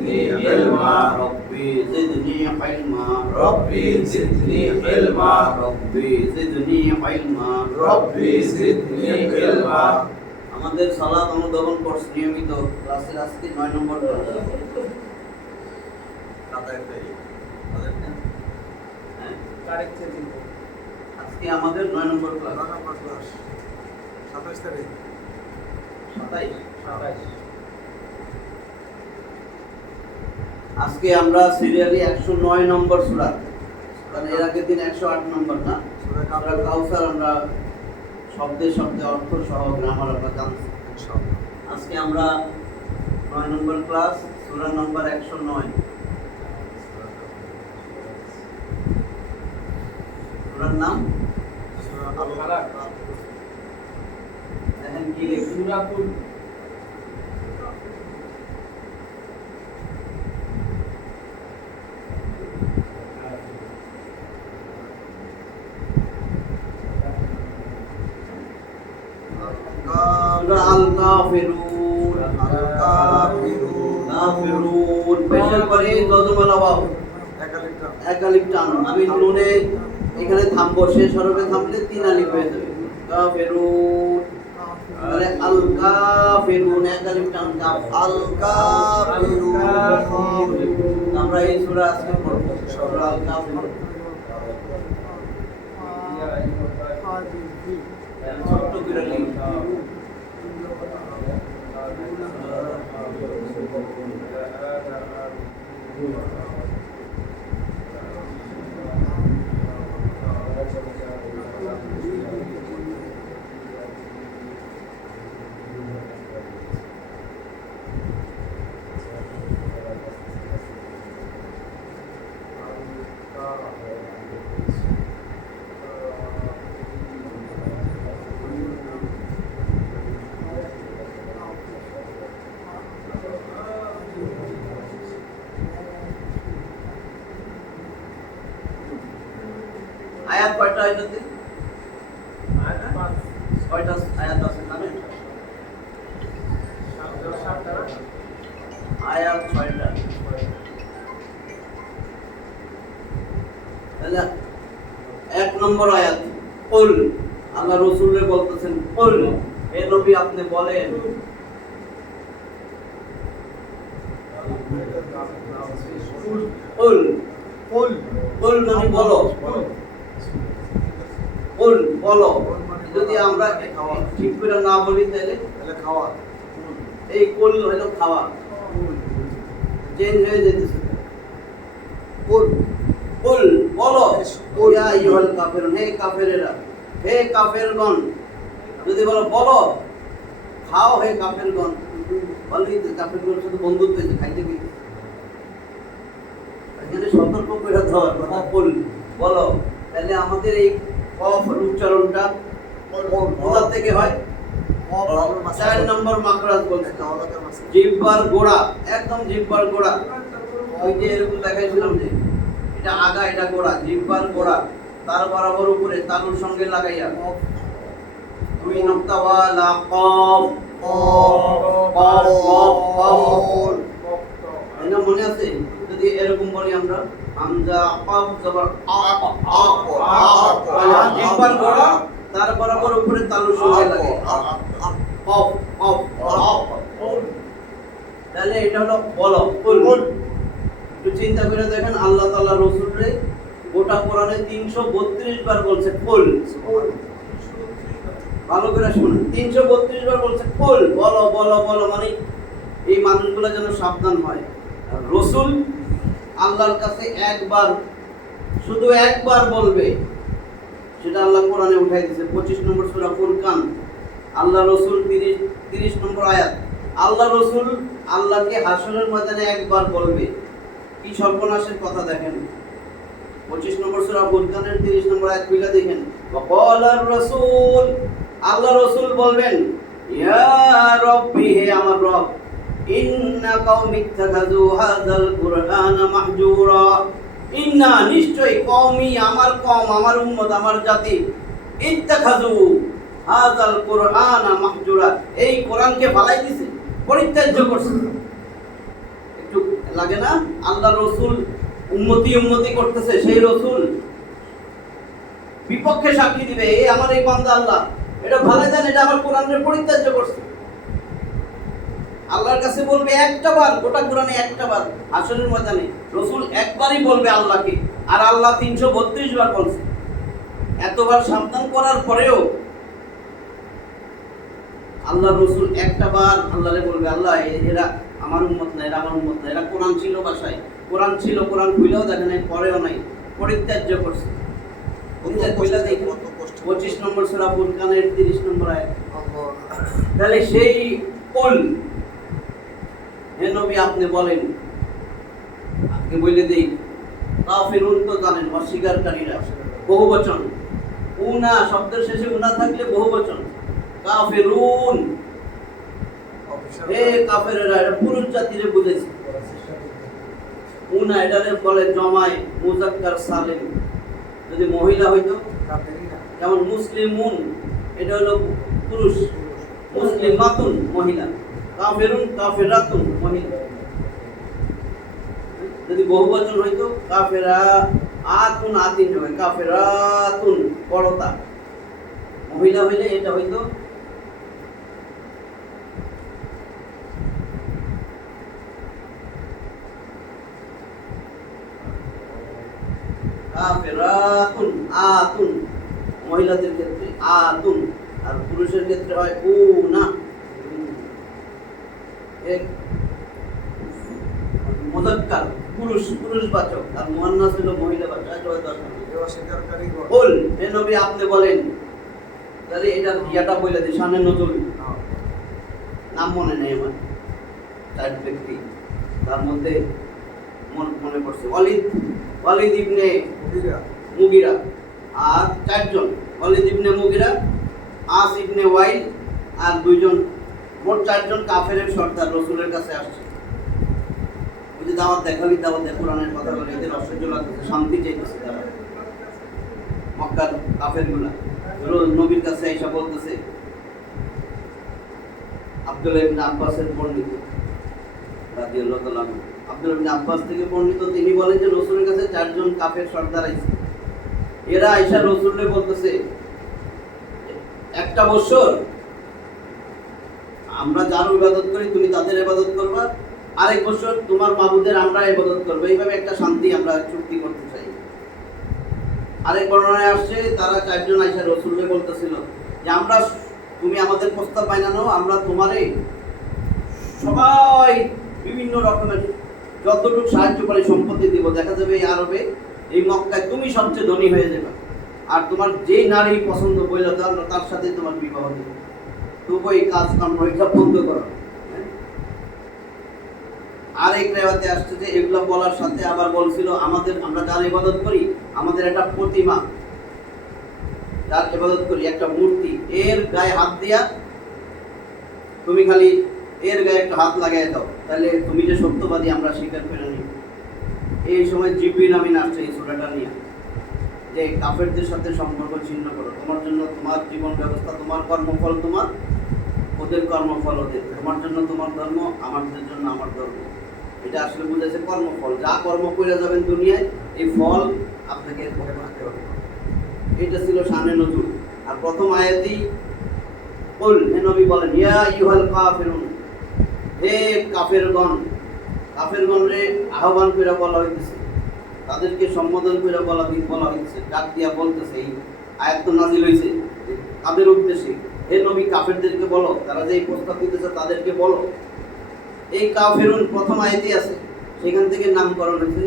زدني علما ربي زدني علما ربي زدني علما ربي زدني علما ربي زدني علما আমাদের সালাত অনুধাবন কোর্স নিয়মিত ক্লাসের আজকে 9 নম্বর ক্লাস। আজকে আমাদের 9 নম্বর ক্লাস। 27 তারিখ 27 আজকে আমরা সিরিয়ালি 109 নম্বর সূরা, কারণ এর আগের দিন 108 নম্বর না সূরা কাউসার আমরা শব্দে শব্দে অর্থ সহ গ্রামার আমরা জানছি। আজকে আমরা 9 নম্বর ক্লাস, সূরা নম্বর 109। সূরার নাম দেখেন কি লেখা, সূরাতুল আল-কাফিরুন। কাফিরুন পেশের পরে যজমালা ওয়াও এক আলিফ টান। আমি নুনে এখানে থামবো, শেষ হরফে থামলে 3 আলিফ হয়ে যাবে। কাফিরুন মানে আল-কাফিরুন এক আলিফ টান আল-কাফিরুন। আমরা এই সূরা আজকে পড়ব, সূরা আল-কাফিরুন। ছোট্ট করে লিখি। আয়াত কয়টা এটাতে? কয়টা আয়াত আছে জানেন? আয়াত 6টা। তাহলে 1 নম্বর আয়াত, কুল, আল্লাহ রাসূলকে বলতেছেন কুল, হে নবী আপনি বলেন। কুল কুল কুল মানে বলো, কুল বলো। যদি আমরা ঠিক করে না বলি তাহলে খাওয়া, এই কুল হলো খাওয়া, চেঞ্জ হয়ে যেতেছে। কুল কুল বলো, ইয়া আইয়ুহাল কাফিরুন, হে কাফেরেরা, হে কাফেরগণ। যদি বলো বলো খাও হে কাফেরগণ, বলি কাফেরগণ শুধু বন্ধুত্ব হয়েছে, খাইতে কি এখানে সতর্ক করে দেওয়ার কথা। কুল বলো, তাহলে আমাদের এই কফ উচ্চারণটা কোথা থেকে হয়? 4 নম্বর মাখরাজ বলছে, জিহ্বার গোড়া, একদম জিহ্বার গোড়া। ওই যে এরকম দেখাইছিলাম যে এটা আগা এটা গোড়া, জিহ্বার গোড়া, তার বরাবর উপরে তালুর সঙ্গে লাগাইয়া 2 নক্তা ওয়ালা কফ কফ কফ কফ। এটা মনে আছে? যদি এরকম বলি আমরা হামজা কফ জবর জিহ্বার গোড়া, তার বরাবর উপরে তালুর সঙ্গে লাগে কফ কফ কফ। তাহলে এটা হলো বলো কুল। একটু চিন্তা করে দেখেন, আল্লাহ তাআলা রাসূলকে গোটা কোরআনে 332 বার বলছে কুল। ভালো করে শুনুন, 332 বার বলছে কুল, বলো বলো বলো, মানে এই মানুষগুলো যেন সাবধান হয়। রাসূল আল্লাহর কাছে একবার, শুধু একবার বলবে, সেটা আল্লাহ কোরআনে উঠাই দিয়েছে। 25 নম্বর সূরা ফুরকান, আল্লাহ রাসূল 30 নম্বর আয়াত। আল্লাহ রাসূল আল্লাহকে হাসরের ময়দানে একবার বলবে, কি সর্বনাশের কথা দেখেন। 25 নম্বর সূরা ফুরকানের 30 নম্বর আয়াত খুলে দেখেন, ওয়াকালার রাসূল, আল্লাহ রাসূল বলবেন, ইয়া রাব্বি, হে আমার রব, ইন্না কওমি ইত্তাখাযু হাযাল কুরআনা মাহজুরা, ইন্না নিশ্চয়, কওমি আমার কওম, আমার উম্মত, আমার জাতি, ইত্তাখাযু হাযাল কুরআনা মাহজুরা, এই কোরআনকে ফালাই দিয়েছে, পরিত্যাজ্য করছে। একটু লাগে না? আল্লাহ রসুল উম্মতি উম্মতি করতেছে, সেই রসুল বিপক্ষে সাক্ষী দিবে, এই আমার এই বান্দা আল্লাহ এটা ভালো জান, এটা আমার কোরআনের পরিত্যাজ্য করছে। আল্লাহর কাছে বলবে একটা বার, গোটা কোরআনে একটা বার, হাসরের ময়দানে রসুল একবারই বলবে আল্লাহকে, আর আল্লাহ 332 বার বলছে। এতবার সাবধান করার পরেও আল্লাহ রসুল একটা বার আল্লাহরে বলবে, আল্লাহ এরা আমার উম্মত না, এরা আমার উম্মত না, এরা কোরআন ছিল বাসায়, কোরআন ছিল, কোরআন খুলেও দেখে নাই, পরেও নাই, পরিত্যাজ্য করছে। 25 নম্বর সূরা ফুরকানের 30 নম্বর আয়াত। তাহলে সেই কুল, হে নবী আপনি বলেন, আপনি বলে দেই, কাফিরুন তো জানেন, অস্বীকারীরা, বহুবচন, উনা শব্দের শেষে উনা থাকলে বহুবচন, কাফিরুন, হে কাফেরেরা, এটা পুরুষ জাতিরে বুঝেছে। উনা এটারে বলে জমায় মুজাক্কার সালিম, যদি মহিলা হইতো যেমন মুসলিমুন, এটা হলো পুরুষ, মুসলিমাতুন মহিলা, কাফিরুন কাফিরাতুন মহিলা। যদি বহুবচন হইতো কাফেরা আতুন, আতিন হবে, কাফেরাতুন বড়তা, মহিলা হইলে এটা হইতো কাফেরাতুন, আতুন মহিলাদের ক্ষেত্রে আতুন, আর পুরুষের ক্ষেত্রে হয় উনা। এক মুযাক্কার পুরুষ, পুরুষবাচক, আর মুয়ান্নাস হলো মহিলাবাচক। বল হে নবী আপনি বলেন, তাহলে এটা ইয়াটা বলে দিই, শানে নজুল, নাম মনে নেই আমার, 4 ব্যক্তি, তার মধ্যে মনে পড়ছে ওয়ালিদ ইবনে মুগিরা, আর 4 জন, ওয়ালিদ ইবনে মুগিরা, আস ইবনে ওয়াইল, আর 2 জন, মোট 4 জন কাফেরের সর্দার রাসূলের কাছে আসছে। ওই যে দাওয়াত দেখালি, দাওয়াত কোরআনের কথা বলে, এদের অসহ্য লাগতেছে, শান্তি চাইতেছে তারা, মক্কার কাফেরগুলা নবীর কাছে এসে বলতেছে, আব্দুল্লাহ ইবনে আব্বাসের বর্ণিত রাদিয়াল্লাহু তাআলা, আব্দুল্লাহ ইবনে আব্বাস থেকে বর্ণিত, তিনি বলেন যে রাসূলের কাছে 4 জন কাফের সর্দার আইছে। এরা আয়েশা রাসূলকে বলতেছে, একটা বছর আমরা যার ইবাদত করি তুমি তাদের ইবাদত করবা, আরেক বছর তোমার মাবুদের আমরা ইবাদত করব, এইভাবে একটা শান্তি আমরা চুক্তি করতে চাই। আরেক বর্ণনায় আসছে তারা 4 জন আয়েশা রাসূলকে বলতেছিল যে আমরা, তুমি আমাদের প্রস্তাব মাইনা নাও, আমরা তোমারে সবাই বিভিন্ন রকমের যতটুকু সাহায্য করে সম্পত্তি দিব, দেখা যাবে এই আরবে, এই মক্কায় তুমি সবচেয়ে ধনী হয়ে যাবে, আর তোমার যে নারী পছন্দ বইলো তার সাথে তোমার বিবাহ দিব, তবু এই কাজ কাম এটা বন্ধ করো। আরেক রেওয়াতে আসছে যে এগুলা বলার সাথে আবার বলছিল, আমরা যার ইবাদত করি, আমাদের একটা প্রতিমা, যার ইবাদত করি একটা মূর্তি, এর গায়ে হাত দিয়া তুমি খালি এর গায়ে একটা হাত লাগাই দাও, তাহলে তুমি যে সত্যবাদী আমরা স্বীকার করে নিই। এই সময় জিবরিল আমিন আসছে এই সূরাটা নিয়ে, যে কাফেরদের সাথে সম্পর্ক ছিন্ন করো, তোমার জন্য তোমার জীবন ব্যবস্থা, তোমার কর্মফল তোমার, ওদের কর্মফল ওদের, তোমার জন্য তোমার ধর্ম, আমাদের জন্য আমার ধর্ম। এটা আসলে বুঝেছে কর্মফল, যা কর্ম করে যাবেন দুনিয়ায় এই ফল আপনাকে ভোগ করতে হবে। এটা ছিল শানে নজুল। আর প্রথম আয়াতেই কুল, হে নবী বলেন, ইয়া আইয়ুহাল কাফিরুন, হে কাফেরগণ, কাফেরগণ রে আহ্বান করে বলা হইতেছে, তাদেরকে সম্বোধন করে বলা হইতেছে, ডাক দিয়া বলতেছে। এই আয়াত তো নাজিল হইছে তাদের উদ্দেশ্যে, হে নবী কাফেরদেরকে বলো, তারা যে এই প্রস্তাব দিতেছে তাদেরকে বলো। এই কাফিরুন প্রথম আয়াতেই আছে, সেখান থেকে নামকরণ হয়েছে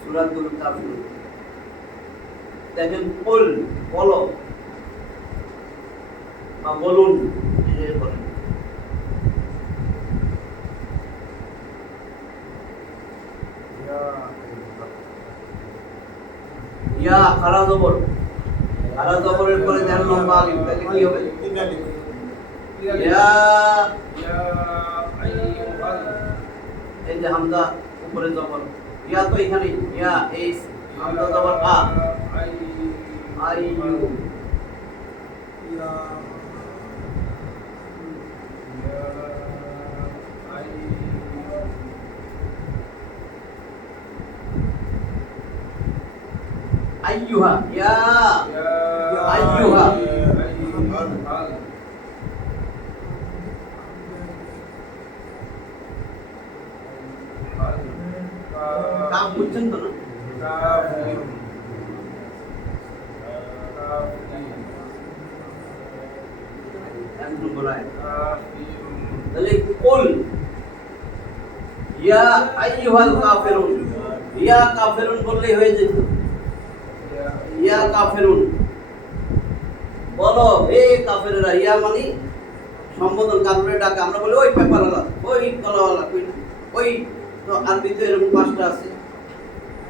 সূরাতুল কাফিরুন। দেখেন কুল বলো বা বলুন, বলেন। ইয়া খারা জবর, খারা জবরের পরে যেন লম্বা আলিফ, তাহলে কি হবে? ইয়া আইয়ুহাল, এই যে হামজা উপরে জবর, ইয়া তো এখানে, ইয়া এই হামজা জবর আ, আইয়ু, ইয়া আইয়ুহা ইয়া আইয়ুহা কাফ বুঝছেন তো না একদম বলায় তাহলে কুল ইয়া আইয়ুহাল কাফিরুন ইয়া কাফিরুন বললেই হয়ে যেত ইয়া কাফিরুন বলো হে কাফেররা ইয়া মানে সম্বোধন কাফেরে ডাকা আমরা বলি ওই পেপারওয়ালা ওই কলাওয়ালা ওই তো আরবিতে এরকম পাঁচটা আছে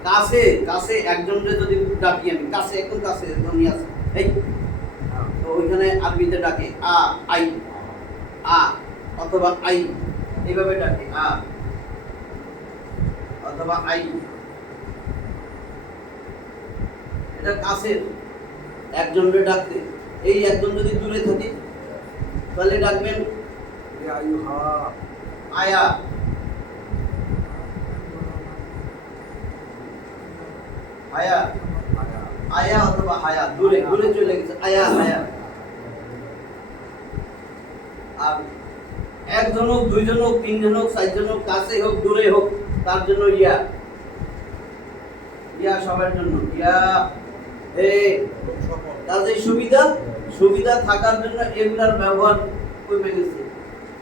কাছে কাছে একজনকে যদি ডাকি আমি কাছে একদম কাছে ধনী আছে এই তো ওইখানে আরবিতে ডাকে আই অথবা আই এইভাবে ডাকে অথবা আই এটা কাছের একজনকে ডাকতে এই একজন যদি দূরে থাকে তাহলে ডাকবেন আয়া আয়া আয়া অথবা হায়া দূরে দূরে চলে গেছে আয়া হায়া আর একজন হোক দুইজন হোক তিনজন হোক চারজন হোক কাছে হোক দূরে হোক তার জন্য ইয়া ইয়া সবার জন্য ইয়া কাজে সুবিধা সুবিধা থাকার জন্য এগুলার ব্যবহার কমে গেছে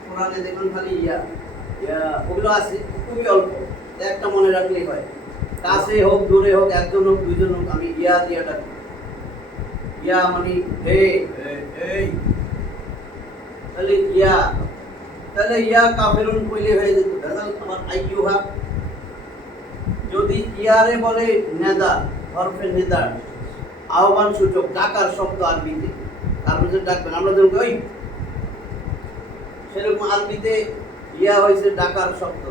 কোরআনে দেখুন খালি ইয়া ইয়া ওগুলো আছে খুবই অল্প একটা মনে রাখলেই হয় কাছে হোক দূরে হোক একজন হোক দুইজন হোক আমি ইয়া দিয়ে ডাকি ইয়া মানে হে এই তাহলে ইয়া কাফিরুন কইলে হয়ে যেত ভেজাল আমার আইয়ুহা যদি ইয়ারে বলে নেদা হরফে নেদা আহ্বান সূচক ডাকার শব্দ আরবিতে তারপরে ডাকবেন আমরা যখন কই সেরকম আরবিতে ইয়া হয়েছে ডাকার শব্দ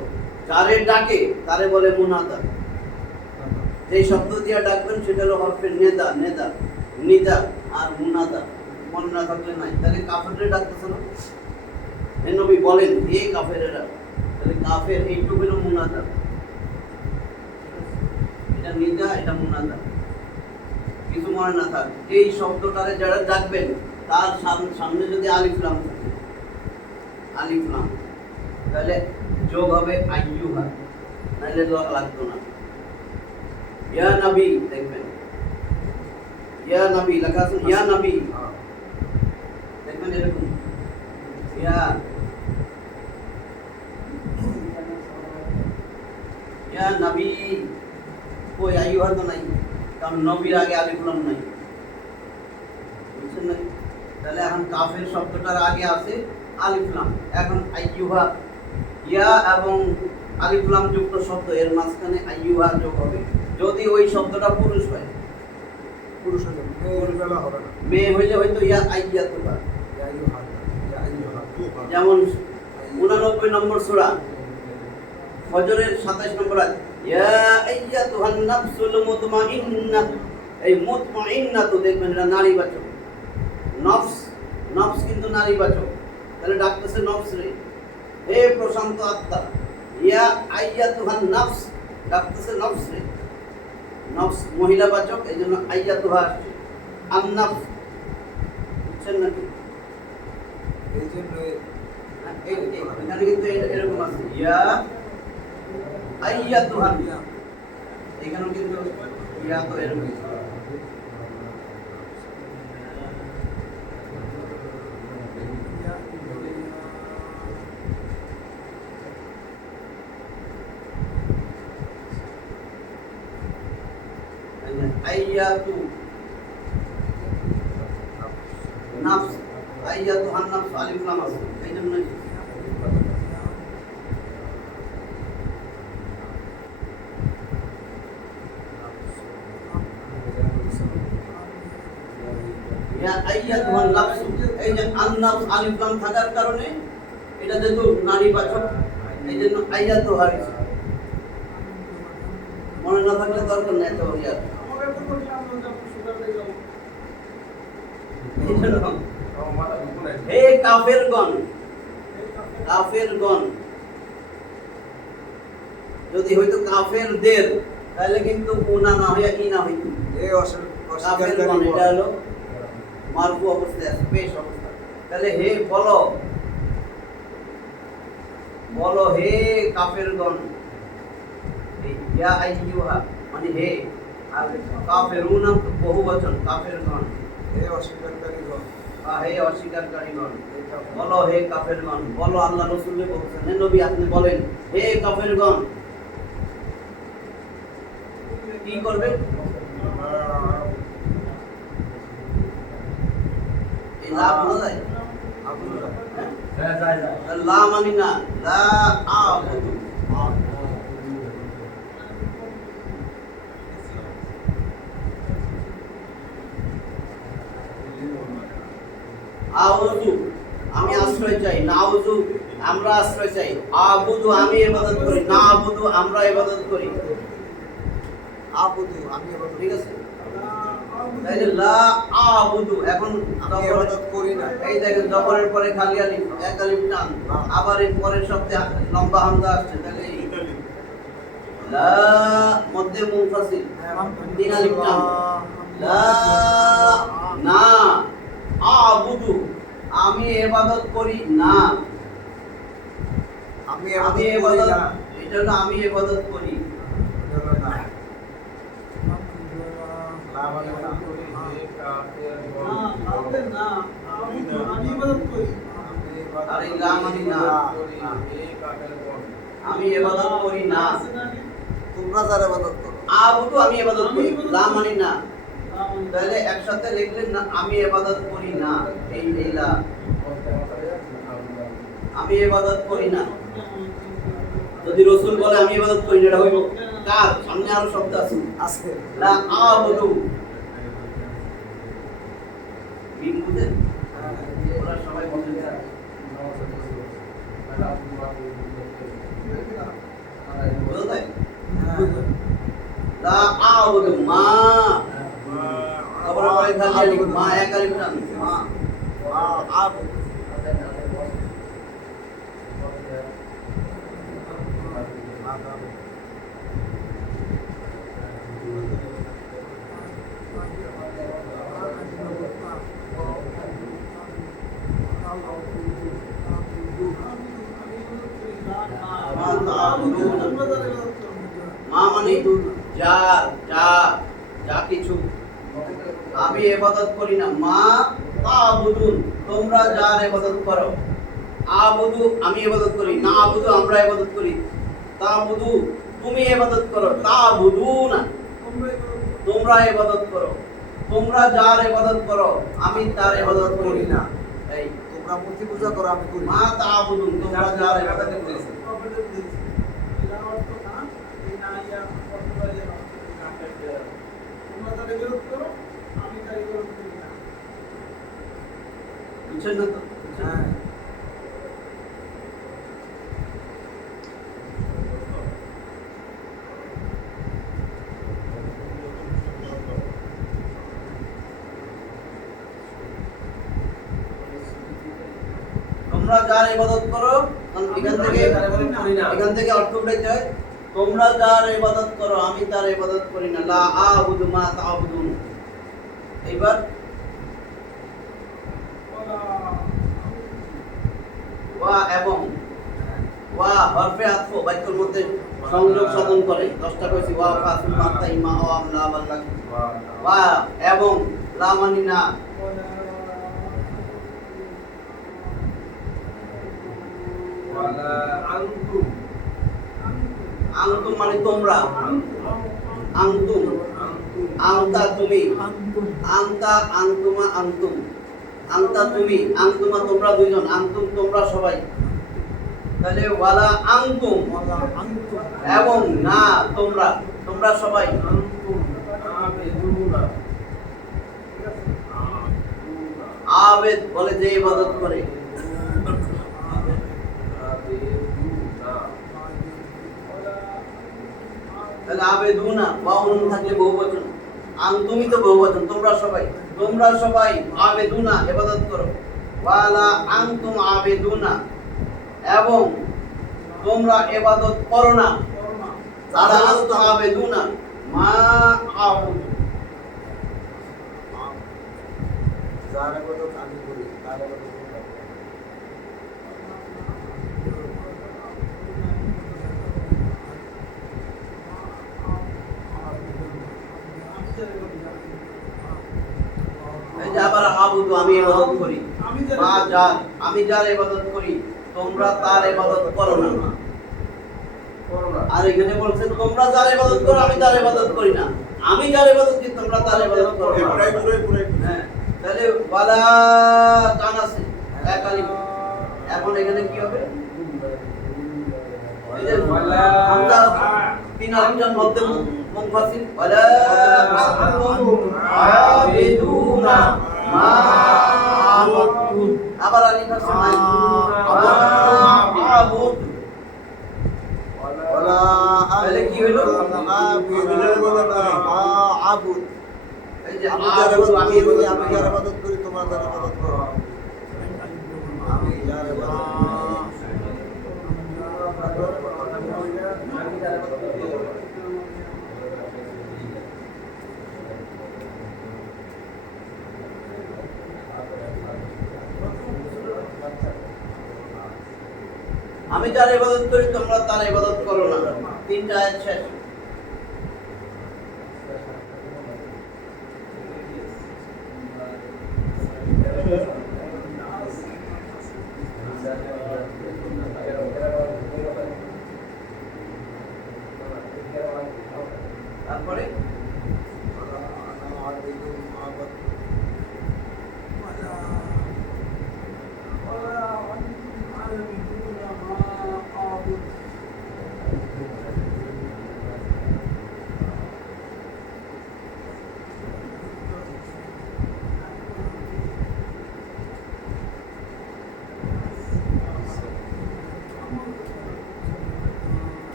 যারে ডাকে তারে বলে মুনাদা যে শব্দ দিয়ে ডাকবেন সেটা হলো হরফে নেদা নেদা নিদা আর মুনাদা মনে না থাকলে নাই তাহলে কাফেররা ডাকতেছে না হে নবী বলেন হে কাফেরেরা তাহলে কাফের এইটুকু হলো মুনাদা এটা নিদা এটা মুনাদা কিছু মনে না থাক এই শব্দটারে যারা ডাকবেন তার সামনে যদি আলিফ লাম থাকে আলিফ লাম তাহলে যোগ হবে আইয়ুহা নাহলে লাগতো না ইয়া নবী দেখবেন ইয়া নবী লেখা আছে ইয়া নবী দেখবেন এরকম ইয়া নবী কই আইয়ুহা তো নাই কারণ নবীর আগে আলিফ লাম নাই বুঝছেন না তাহলে এখন কাফের শব্দটার আগে আছে আলিফ লাম এখন আইয়ুহা ইয়া এবং আলিফ লাম যুক্ত শব্দ এর মাঝখানে আইয়ুহা যোগ হবে যদি ওই শব্দটা পুরুষ হয় পুরুষ হলে মেয়ের বেলা হবে না মেয়ে হইলে হয়তো ইয়া আইয়াতুহা ইয়া আইয়ুহা ইয়া আইয়ুহা যেমন 89 নম্বর সূরা ফজরের 27 নম্বর আয়াত ইয়া আইয়াতুহান নাফসুল মুতমাইন্নাহ এই মুতমাইন্নাহ তো দেখবেন এটা নারীবাচক নফস কিন্তু নারীবাচক তাহলে ডাকতেছে নফস রে হে প্রশান্ত আত্মা ইয়া আইয়াতুহান নাফস ডাকতেছে নফস রে নফস মহিলাবাচক এইজন্য আইয়াতুহা আন-নাফস বুঝছেন নাকি এই জন্য এখানে কিন্তু এরকম আছে ইয়া আইয়াতুহান এখানেও কিন্তু ইয়া তো এরকম আইয়াতু নাফস আইয়াতুহান নাফস আলিফ লাম আছে এই জন্য ইয়া আইয়াতুহান নাফস এই যে আন-নাফস আলিফ লাম থাকার কারণে এটা যেহেতু নারীবাচক এই জন্য আইয়াতুহা হয়েছে মনে না থাকলে দরকার নাই তো ইয়া হে কাফেরগণ যদি হয়তো কাফেরদের তাহলে কিন্তু উনা না হইয়া ইনা হইতো এই কাফের অস্বীকারী গণ, এটা বল। হলো মারফু অবস্থায় আছে, পেশ অবস্থা। তাহলে হে বলো, বলো হে কাফেরগণ, ইয়া আইয়ুহা মানে হে, আর কাফেরুনা বহুবচন, কাফেরগণ, এই অস্বীকারী বল। বা হে অস্বীকারীগণ, বলো হে কাফেরগণ, বলো আল্লাহ রাসূল বলছেন, হে নবী আপনি বলেন হে কাফেরগণ, কি করবে? এই লা বোঝা যায়? আব্দুল্লাহ হ্যাঁ? লা মানি না, লা আবুদু, আউযু আমি আশ্রয় চাই, নাউযু আমরা আশ্রয় চাই, আবুদু আমি ইবাদত করি, না আবুদু আমরা ইবাদত করি। আবুদু আমি ইবাদত ঠিক আছে? তাইলে লা আবুদু, এখন আমি ইবাদত করি না। এই দেখেন জবরের পরে খালি আলিফ, এক আলিফ টান, আবার এর পরের শব্দে লম্বা হামজা আসছে, তাহলে লা মধ্যে মুনফাসিল, তিন আলিফ টান, লা না আবুদু আমি ইবাদত করি না, আমি আমি ইবাদত করি ইবাদত, না। এটা হলো আমি ইবাদত করি। এটা হলো না। লা মানে না। আমি ইবাদত আর এই লা মানে না, আমি ইবাদত করি না, তোমরা যারা ইবাদত করো। আবুদু আমি ইবাদত করি, লা মানে না, তাহলে একসাথে লিখলেন না আমি ইবাদত করি না, এই লা আমি ইবাদত করি না। যদি রাসূল বলে আমি ইবাদত করি না, এটা হইব কার? সামনে আরো শব্দ আছে, আছে। লা আবুদু, মিম বুঝেন? ওরা সবাই বলেন বুঝতে হয়? লা আবুদু মা, তারপরে পরে খালি আলিফ, মা এক আলিফ টান, মা আবুদু মা মানে যা যা যা কিছু, আমি ইবাদত করি না, মা তাবুদুন তোমরা যার ইবাদত করো, আবুদু আমি ইবাদত করি, না আবুদু আমরা ইবাদত করি, তাবুদু তুমি ইবাদত করো, তাবুদুনা তোমরা ইবাদত করো, তোমরা যার ইবাদত করো আমি তার ইবাদত করি না। এই তোমরা মূর্তি পূজা করো আমি করি না। মা তাবুদুন তোমরা যার ইবাদত করো, বুঝছেন না তো? হ্যাঁ। তোমরা যার ইবাদত করো, এখান থেকে অর্থ উঠাইতে হয়, তোমরা যার ইবাদত করো আমি তার ইবাদত করি না, লা আবুদু মা তা'বুদুন। এইবার ওয়া এবং, ওয়া হরফে আতফ বাক্যের মধ্যে সংযোগ সাধন করে, 10টা কইছি, ওয়া ফাসুল মাত্তা ইমা ও আমলা বাল্লাহ, ওয়া এবং, লা মানি না, আনতুম মানে তোমরা, আনতুম আনতা তুমি, আনতা আনতুমা আনতুম, আনতা তুমি, আনতুমা তোমরা দুইজন, আনতুম তোমরা সবাই, তাহলে ওয়ালা আনতুম এবং না তোমরা, তোমরা সবাই, আবেদ বলে যে ইবাদত করে, তাহলে আবেদুনা ওয়াউন থাকলে বহুবচন, আনতুমি তো বহুবচন, তোমরা সবাই আবেদুনা ইবাদত করো, ওয়ালা আনতুম আবেদুনা এবং তোমরা ইবাদত করো না, ওয়ালা আনতুম আবেদুনা মা আবুদু। যার ইবাদত আমি করি তার ইবাদত তোমরা করো। এই যে আবার আবুদু আমি ইবাদত করি, মা যার আমি যার ইবাদত করি তোমরা তার ইবাদত করো না। আর এখানে বলছেন তোমরা যার ইবাদত করো আমি তার ইবাদত করি না, আমি যার ইবাদত করি তোমরা তার ইবাদত করো না। হ্যাঁ, তাহলে ওয়ালা টান আছে এক আলিফ। এখন এখানে কি হবে? এই যে হামজা তিন আলিফটার মধ্যে মুনফাসিল ওয়ালা আবিদুনা মা আবুদু। আবার আলিফ আছে আবুদ। ওয়ালা তাহলে কি হলো? আবুদ। এই যে আমি যার আবুদ ইবাদত আমি করি, ইবাদত আমি যার ইবাদত করি তোমরা তার ইবাদত করো। আমি যার ইবাদত আমি যার ইবাদত করি তোমরা তার ইবাদত করো না। তিনটা আয়াত শেষ। তারপরে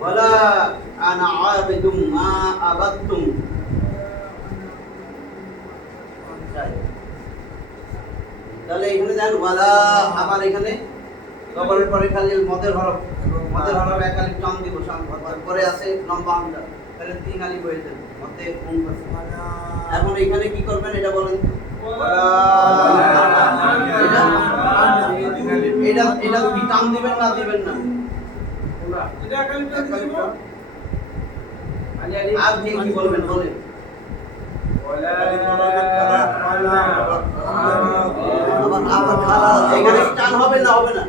ওয়ালা আনা আবিদুম মা আবাদতুম। তাহলে এখানে দেন ওয়ালা, আবার এখানে কবরের পরে খালি মদের হরফ এক আলিফ টান দিব, পরে আছে লম্বা হামজা, তাহলে তিন আলিফ হয়ে যাবে মধ্যে মুনফাসিল। এখন এখানে কি করবেন এটা বলেন তো? এটা এটা কি টান দিবেন না দিবেন না? আর দিয়ে কি বলবেন বলেন? আবার খালা এখানে টান হবে না হবে না?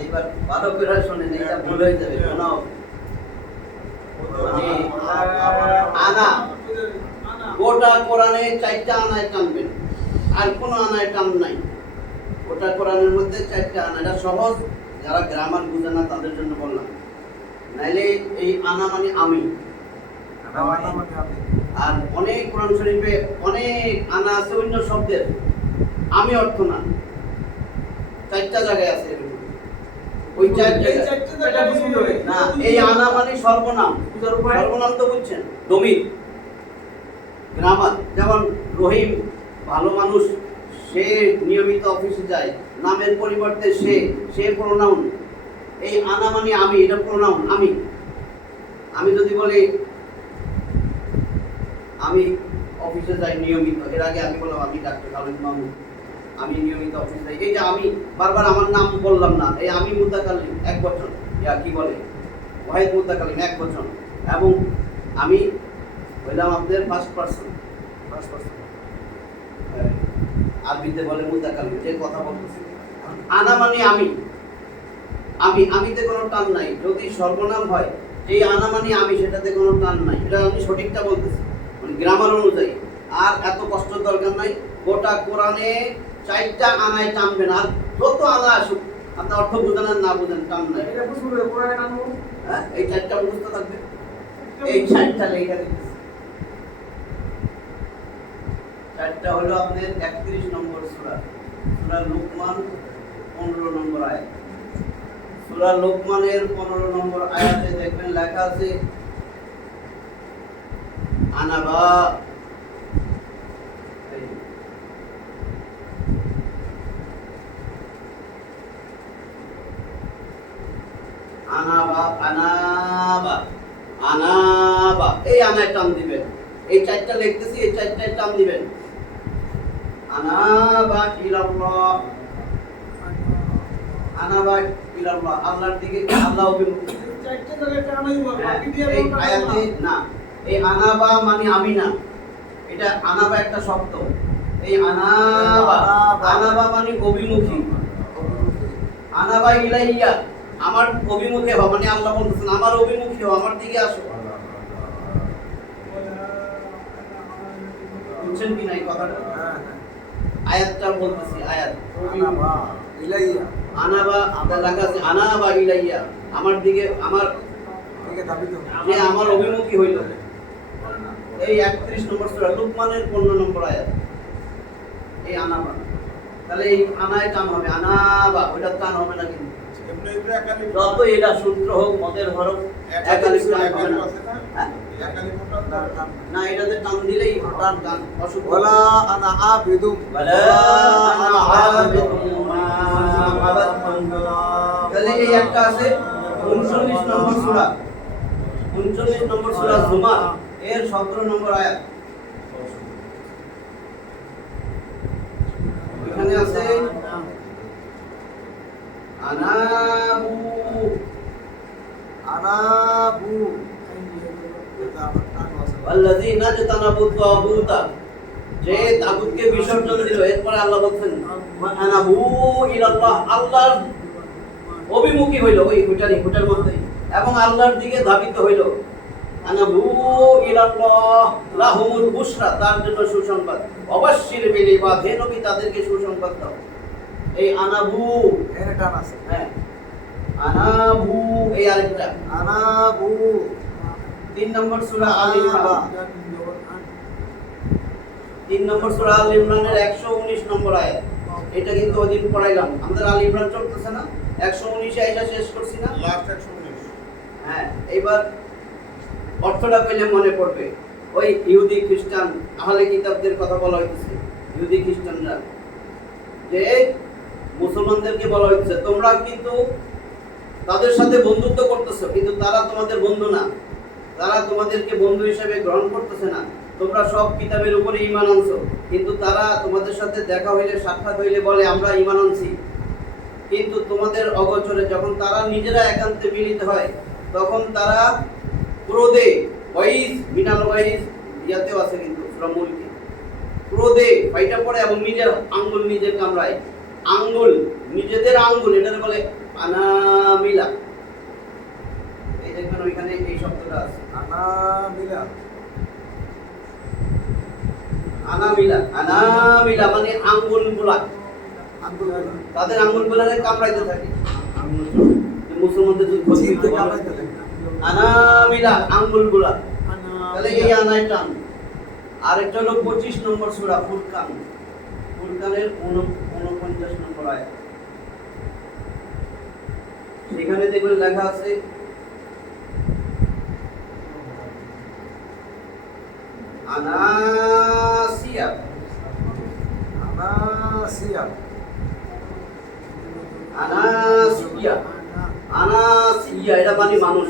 এইবার ভালো করে শুনেন, এটা ভুল হয়ে যাবে। আনা গোটা কোরআনে 4টা আনায় টানবেন, আর কোনো আনায় টান নাই। গোটা কোরআনের মধ্যে 4টা আনা, এটা সহজ, যারা গ্রামার বুঝে না তাদের জন্য বললাম। নাইলে এই আনা মানে আমি, আর অনেক কোরআন শরীফে অনেক আনা আছে অন্য শব্দের, আমি অর্থ না। 4টা জায়গায় আছে এরকম। ওই 4টা না, এই আনা মানে সর্বনাম। সর্বনাম তো বুঝছেন, ডমিন। গ্রামার যেমন রহিম ভালো মানুষ, সে নিয়মিত অফিসে যায়, নামের পরিবর্তে সে প্রোনাউন। এই আনা মানে আমি, এটা প্রোনাউন আমি। আমি যদি বলি আমি অফিসে যাই নিয়মিত, এর আগে আমি বললাম আমি ডাক্তার খালেদ মাহমুদ, আমি নিয়মিত অফিসে যাই। এই যে আমি বারবার আমার নাম বললাম না, এই আমি মুতাকাল্লিম এক বচন, ইয়া কি বলে ওয়াহিদ মুতাকাল্লিম এক বচন, এবং আমি হইলাম আপনাদের ফার্স্ট পারসন। আরবিতে বলে মুতাকাল্লিম, যে কথা বলতেছে। আনা মানে আমি, আমিতে কোনো টান নাই। যদি সর্বনাম হয় যে আনা মানে আমি, সেটাতে কোনো টান নাই। এটা আমি সঠিকটা বলতেছি মানে গ্রামার অনুযায়ী। আর এত কষ্ট দরকার নাই, গোটা কোরআনে 4টা আনায় টানবেন, আর যত আনা আসুক আপনি অর্থ বুঝেন আর না বুঝেন টান নাই। হ্যাঁ, এই 4টা মুখস্থ থাকবে, এই 4টা লেখা দিতেছে। 4টা হলো আপনার 31 নম্বর সূরা, সূরা লুকমান 15 নম্বর আয়াত, সূরা সূরা লোকমানের 15 নম্বর আয়াতে দেখবেন লেখা আছে আনাবা আনাবা আনাবা আনাবা, এই আনায় টান দিবেন। এই চারটা লিখতেছি, এই চারটায় টান দিবেন। আনাবা ইলাল্লাহ, আনাবা ইলাল্লাহ, আল্লাহর দিকে, আল্লাহ অভিমুখী। এই আয়াতে না, এই আনাবা মানে আমি না, এটা আনাবা একটা শব্দ। এই আনাবা, আনাবা মানে অভিমুখী। আনাবা ইলাইয়া, আমার অভিমুখে হও, মানে আল্লাহ বলতেছেন আমার অভিমুখী হও, আমার দিকে আসো। বুঝছেন কি না এই কথাটা? আয়াতটা বলতেছি, আয়াত আনাবা ইলাইয়া, আনাবা লেখা আছে আনাবা ইলাইয়া, আমার দিকে, আমার দিকে ধাবিত যে আমার অভিমুখী হইল। এই 31 নম্বর সূরা লুকমানের 15 নম্বর আয়াত। এই আনাবা, তাহলে এই আনায় টান হবে, আনাবা, ওইটা টান হবে না কিন্তু। যত এটা সূত্র হোক, মদের হরফ একালিফ টান হবে না। না, এটাতে টান দিলেই টান টান অসুখ। ওয়ালা আনা আবিদু ওয়ালা আনা আবিদু মা আবাদতুম। তাহলে এই একটা আছে 39 নম্বর সূরা, 39 নম্বর সূরা জুমার এর 17 নম্বর আয়াত। এখানে আছে আনাবু আনাবু ওয়াল্লাযীনা জাতানাবু তাগুতা, যে তাগুতকে বিসর্জন দিল। এরপরে আল্লাহ বলছেন আনাবু ইলাল্লাহ, আল্লাহর অভিমুখী হইল, ওই হুটার মধ্যে, এবং আল্লাহর দিকে ধাবিত হইল। আনাবু ইলাল্লাহ লাহুমুল বুশরা, তার জন্য সুসংবাদ। অবশ্যির বিল ইবাদ, হে নবী তাদেরকে সুসংবাদ দাও। এই আনাবু এর টান আছে। হ্যাঁ, আনাবু, এই আরেকটা আনাবু 3 নম্বর সূরা আল ইমরান, 3 নম্বর সূরা আল ইমরানের 119 নম্বর আয়াত। এটা কিন্তু ওদিন পড়াইলাম, আমাদের আল ইমরান চলতেছে না, 119 আয়াতটা শেষ করছি না, লাস্ট 119। হ্যাঁ, এইবার অর্থটা পেলে মনে পড়বে। ওই ইহুদি খ্রিস্টান আহলে কিতাবদের কথা বলা হইতেছে। ইহুদি খ্রিস্টানরা, যে মুসলমানদেরকে বলা হইতেছে তোমরা কিন্তু তাদের সাথে বন্ধুত্ব করতেছো, কিন্তু তারা তোমাদের বন্ধু না, তারা তোমাদেরকে বন্ধু হিসেবে গ্রহণ করতেছে না। তোমরা সব কিতাবের উপরে ঈমান আনছো, কিন্তু তারা তোমাদের সাথে দেখা হইলে, সাক্ষাৎ হইলে বলে আমরা ঈমান আনছি, কিন্তু তোমাদের অগোচরে যখন তারা নিজেরা একান্তে মিলিত হয়, তখন তারা ক্রোধে, ওয়াইজ মিনাল ওয়াইজ ইয়াতেও আছে কিন্তু সূরা মুলকে, ক্রোধে ফাইটা পড়ে এবং নিজের আঙ্গুল নিজে কামড়ায়। আঙ্গুল, নিজেদের আঙ্গুল, এটার বলে আনামিলা। এই দেখবেন ওইখানে এই শব্দটা আছে আনামিলা, আনামিলা, আনামিলা মানে আঙ্গুলগুলা, আঙ্গুলগুলা, তাদের আঙ্গুলগুলারে কামড়াইতে থাকে। মুসলমানদের যুদ্ধ জিভে কামড়াইতে থাকে। আনামিলা, আঙ্গুলগুলা, তাহলে এই আনায় টান। আরেকটা হলো 25 নম্বর সূরা ফুরকান, ফুরকানের 49 নম্বর আয়াত। সেখানে দেখবেন লেখা আছে আনাসিয়া, আনাসিয়া, আনাসিয়া, আনাসিয়া, এটা মানে মানুষ,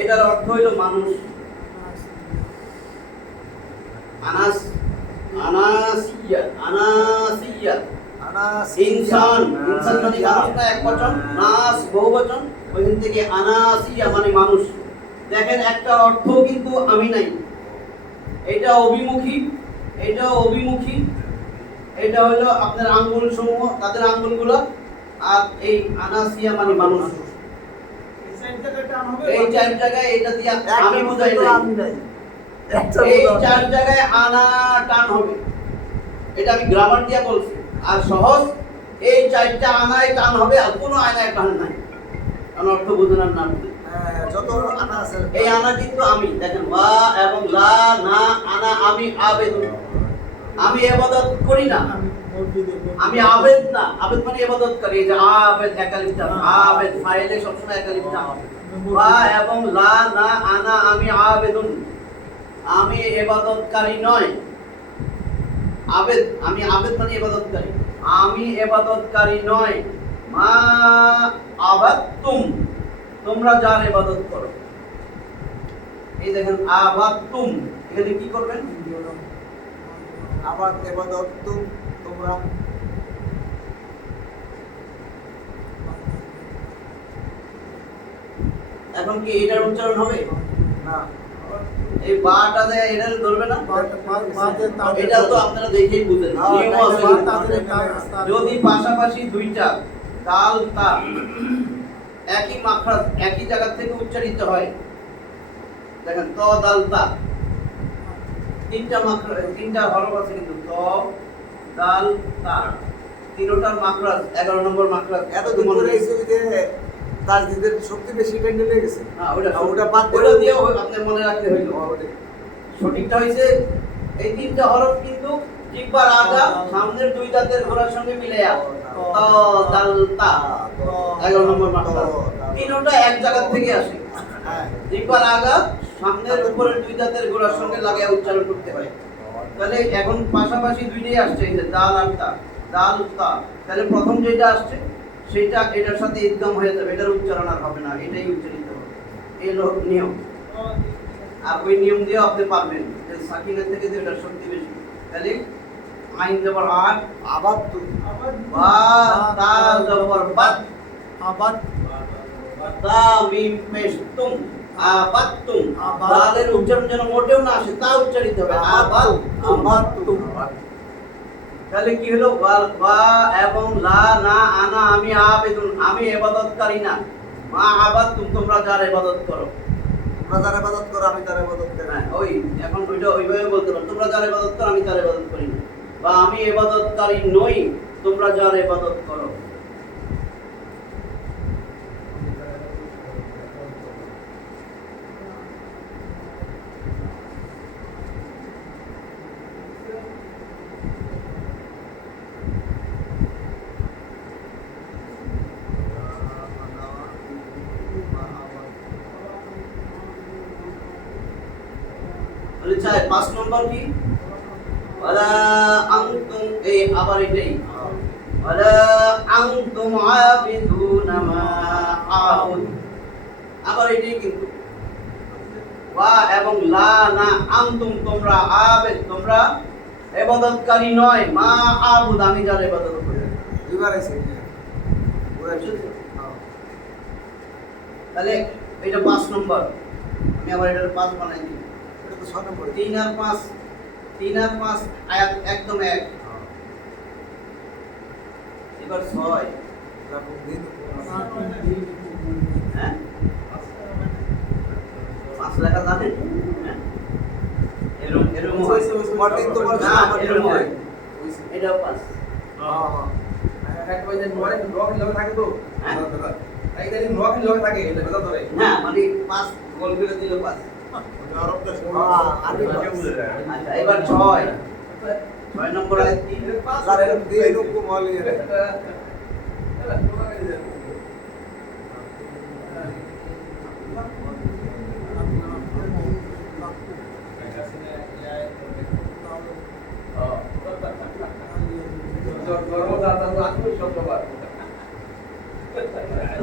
এটার অর্থ হইল মানুষ। আনাস, আনাসিয়া, আনাসিয়া, ইনসান, ইনসান মানে মানুষ না একবচন, নাস বহুবচন, ওইখান থেকে আনাসিয়া মানে মানুষ। দেখেন একটা অর্থ কিন্তু আমি নাই, এটা অভিমুখী, এটা অভিমুখী, এটা হলো আপনার আঙ্গুল সমূহ, তাদের আঙ্গুলগুলো, আর এই আনাসিয়া মানে মানুষ। এই চার জায়গায় এটা দিয়ে আমি বুঝাই নাই, এই 4 জায়গায় আনা টান হবে, এটা আমি গ্রামার দিয়ে বলছি। আর সহজ, এই 4টা আনায় টান হবে, আর কোনো আনায় টান নাই, কারণ অর্থ বোঝানোর নাম যত আনা আছে। এই আনা কিন্তু আমি, দেখেন ওয়া এবং লা, না, আনা, আমি আবেদন, আমি ইবাদত করি না, আমি আবেদ না, আবেদ মানে ইবাদতকারী। এই যে আবেদ একালিফ টান, আবেদ ফাইলে সবসময় একালিফ টান। ওয়া এবং লা না আনা আমি আবেদুন, আমি ইবাদতকারী নয়। আবেদ, আমি আবেদ মানে ইবাদতকারী, আমি ইবাদতকারী নয়। মা আবাদতুম, তোমরা যার ইবাদত করো। এই দেখেন আবাদতুম, এখানে কি করবেন? আবার ইবাদত তোমরা এখন কি এটার উচ্চারণ হবে? না, এই বাটা যে এটা ধরবে না, এটা তো আপনারা দেখেই বুঝেন, নিয়ম আছে। যদি পাশাপাশি দুইটা দাল তা একই মাখরাজ একই জায়গা থেকে উচ্চারিত হয়, দেখেন ত দাল তা তিনটা মাখরাজ, তিনটা হরফ আছে কিন্তু ত দাল তা তিনটার মাখরাজ 11 নম্বর মাখরাজ। এত দিন ধরে এসে যে তাজদিদের শক্তি বেশি টেন্ডে লেগে গেছে। না ওটা বাদ ওটা দিয়ে আপনি মনে রাখতে হইল। সঠিকটা হইছে এই তিনটা হরফ কিন্তু জিহ্বার আগা সামনের দুই দাঁতের গোড়ার সঙ্গে মিলায়া ত দাল তা 11 নম্বর মাখরাজ। তিনটা এক জায়গা থেকে আসে। হ্যাঁ, জিহ্বার আগা সামনের উপরের দুই দাঁতের গোড়ার সঙ্গে লাগায় উচ্চারণ করতে হয়। তাহলে এখন পাশাপাশি দুইটাই আসছে, এই যে দাল আর তা, দাল তা। তাহলে প্রথম যেটা আসছে সেটা এটার সাথে ইদগাম হয়ে যাবে, এটার উচ্চারণ আর হবে না, এটাই উচ্চারিত হবে। এই হলো নিয়ম। আর ওই নিয়ম দিয়ে আপনি পারবেন যে সাকিনের থেকে যে এটার শক্তি বেশি। তাহলে আইন জবর আট, আবার তো বা তা জবর বাত, আবার তা মিম পেশ তুম, আবাতুম। দালের উচ্চারণ যেন মোটেও না আসে, তা উচ্চারিত হবে আবাতুম। আবার তো তাহলে কি হলো? ওয়া এবং লা না আনা আমি আবেদুন, আমি ইবাদতকারী না। মা আবাদতুম, তোমরা যার ইবাদত করো। তোমরা যারা ইবাদত করো আমি তার ইবাদত করি। হ্যাঁ, ওই এখন ওইটা ওইভাবে বলতে পারো, তোমরা যার ইবাদত করো আমি তার ইবাদত করি না, বা আমি ইবাদতকারী নই, তোমরা যার ইবাদত করো। বলে চাই 5 নম্বর কি? ওয়ালা আনতুম, এই আবার এটাই, ওয়ালা আনতুম আবিদুনা মা আবুদ, আবার এটাই কিন্তু। ওয়া এবং লা না আনতুম, তোমরা আবেদ, তোমরা ইবাদতকারী নয়। মা আবুদ, আমি যার ইবাদত করি। দুইবার আছে পুরো তাহলে এটা 5 নম্বর। আমি আবার এটার 5 বানাই দিই। এটা তো 6 নম্বর। 3 আর 5, 3 আর 5 আয়াত একদম এক। এবার 6, রাখুন দিন হ্যাঁ 5 লেখা জানেন? হ্যাঁ এরকম এরকম হয়। মার্টিন তো বলছে না, না এরকম হয়। এটাও 5। হ্যাঁ একটা ওই যে নোয়াখালী নোয়াখালী লগে থাকে তো হ্যাঁ? একদিন নোয়াখালী লগে থাকে এটা কথা ধরে না মানে 5 গোল করে দিল 5। হ্যাঁ আরবি আচ্ছা এবার 6, 6 নম্বর আয়াত কি? লাকুম দীনুকুম ওয়ালিয়া দিন।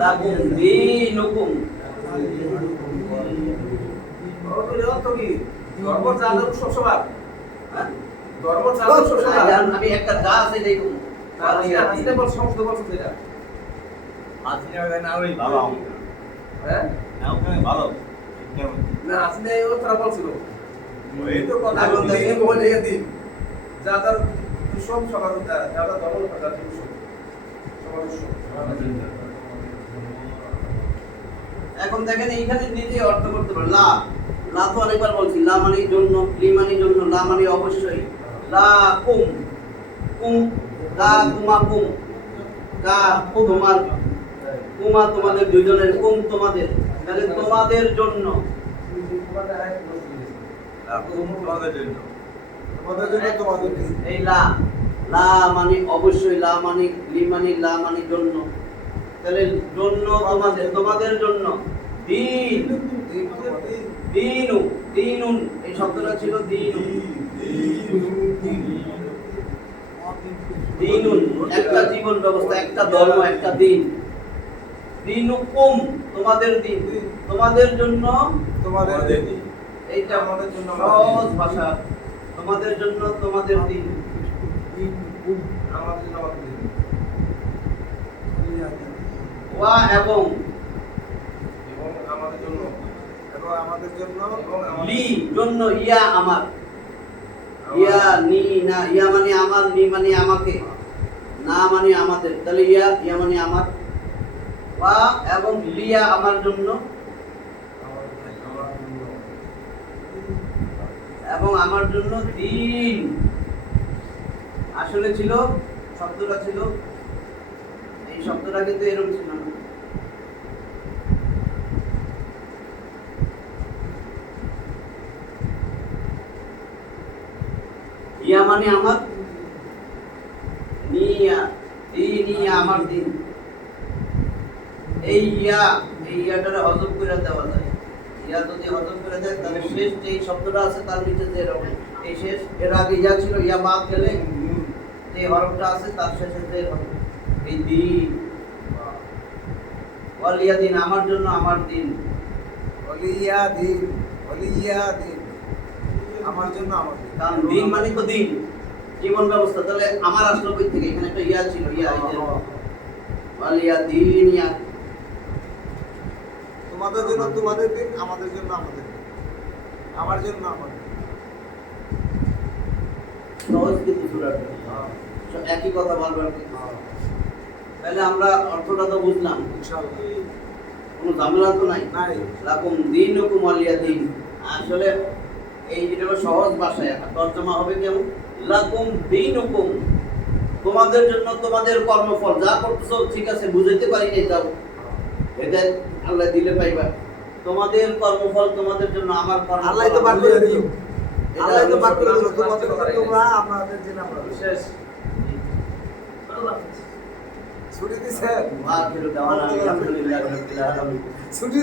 লাকুম দীনুকুম। হ্যাঁ? আমি একটা দা আছে দেখুন। এখন দেখেন এইখানে নিজে অর্থ করতে পারো। লা, লা তো অনেকবার বলছি, লা মানে জন্য, লি মানে জন্য, লা মানে অবশ্যই। লা কুম, কুম লা কুমা কুম, কা তোমার, কুমা তোমাদের দুইজনের, কুম তোমাদের, তাহলে তোমাদের জন্য। তোমাদের জন্য তোমাদের দিন। এই লা, লা মানে অবশ্যই, লা মানে লি মানে লা মানে জন্য, তাহলে জন্য তোমাদের জন্য, দিন দিনু দিনুন, এই শব্দটা ছিল দিনু, দিনুন একটা জীবন ব্যবস্থা, একটা ধর্ম, একটা দিন। দিনুকুম তোমাদের দিন, তোমাদের জন্য, তোমাদের এইটা আমাদের জন্য সহজ ভাষা, তোমাদের জন্য তোমাদের দিন। আমাদের জন্য আমাদের দিন। ওয়া এবং এবং আমাদের জন্য এবং আমাদের জন্য এবং লি জন্য, ইয়া আমার, ইয়া নি না, ইয়া মানে আমার, নি মানে আমাকে, না মানে আমাদের, তাহলে ইয়া ইয়া মানে আমার, ওয়া এবং লিয়া আমার জন্য, এবং আমার জন্য দিন। আসলে ছিল শব্দটা ছিল, এই শব্দটা কিন্তু এরকম ছিল না। ইয়া মানে আমার, নিয়া দিন, ইয়া আমার দিন। এই ইয়াটারে হজম করে দেওয়া যায়। ইয়া যদি হজম করে দেয় তাহলে শেষ যে শব্দটা আছে তার নিচে যে এরকম এই শেষ, এর আগে ইয়া ছিল, ইয়া বাদ গেলে যে হরফটা আছে তার শেষে যে হরফ, এই দিন। ওয়ালিয়া দিন আমার জন্য আমার দিন, অলিয়া দিন, অলিয়া দিন আমার জন্য আমার দিন। কারণ দিন মানে তো দিন, জীবন ব্যবস্থা। তাহলে আমার আসলো কই থেকে? এখানে একটা ইয়া ছিল, ইয়া এই যে ওয়ালিয়া দিন, ইয়া তোমাদের জন্য তোমাদের দিন, আমাদের জন্য আমাদের দিন, আমার জন্য আমার দিন। সহজ কিন্তু সূরাটা একই কথা বারবার কিন্তু। তাহলে আমরা অর্থটা তো বুঝলাম, ইনশাআল্লাহ কোনো ঝামেলা তো নাই। নাই। লাকুম দীনুকুম ওয়ালিয়া দিন, আসলে এই যেটা হলো সহজ ভাষায়, আর তর্জমা হবে কেমন? লাকুম দীনুকুম, তোমাদের জন্য তোমাদের কর্মফল, যা করতেছো ঠিক আছে, বুঝাইতে পারি নাই, যাও হেদায়েত আল্লাহ দিলে পাইবা। তোমাদের কর্মফল তোমাদের জন্য, আমার কর্মফল আল্লাহ তো বার করে দিল, এটা আল্লাহ তো হলো বার করে দিল, সত্যি। তোমাদের জন্য তোমরা, আমাদের জন্য আমরা। শেষ। ছুটি দিছে, ওয়া আখিরু দাওয়ানা আলহামদুলিল্লাহি রাব্বিল আলামিন। ছুটি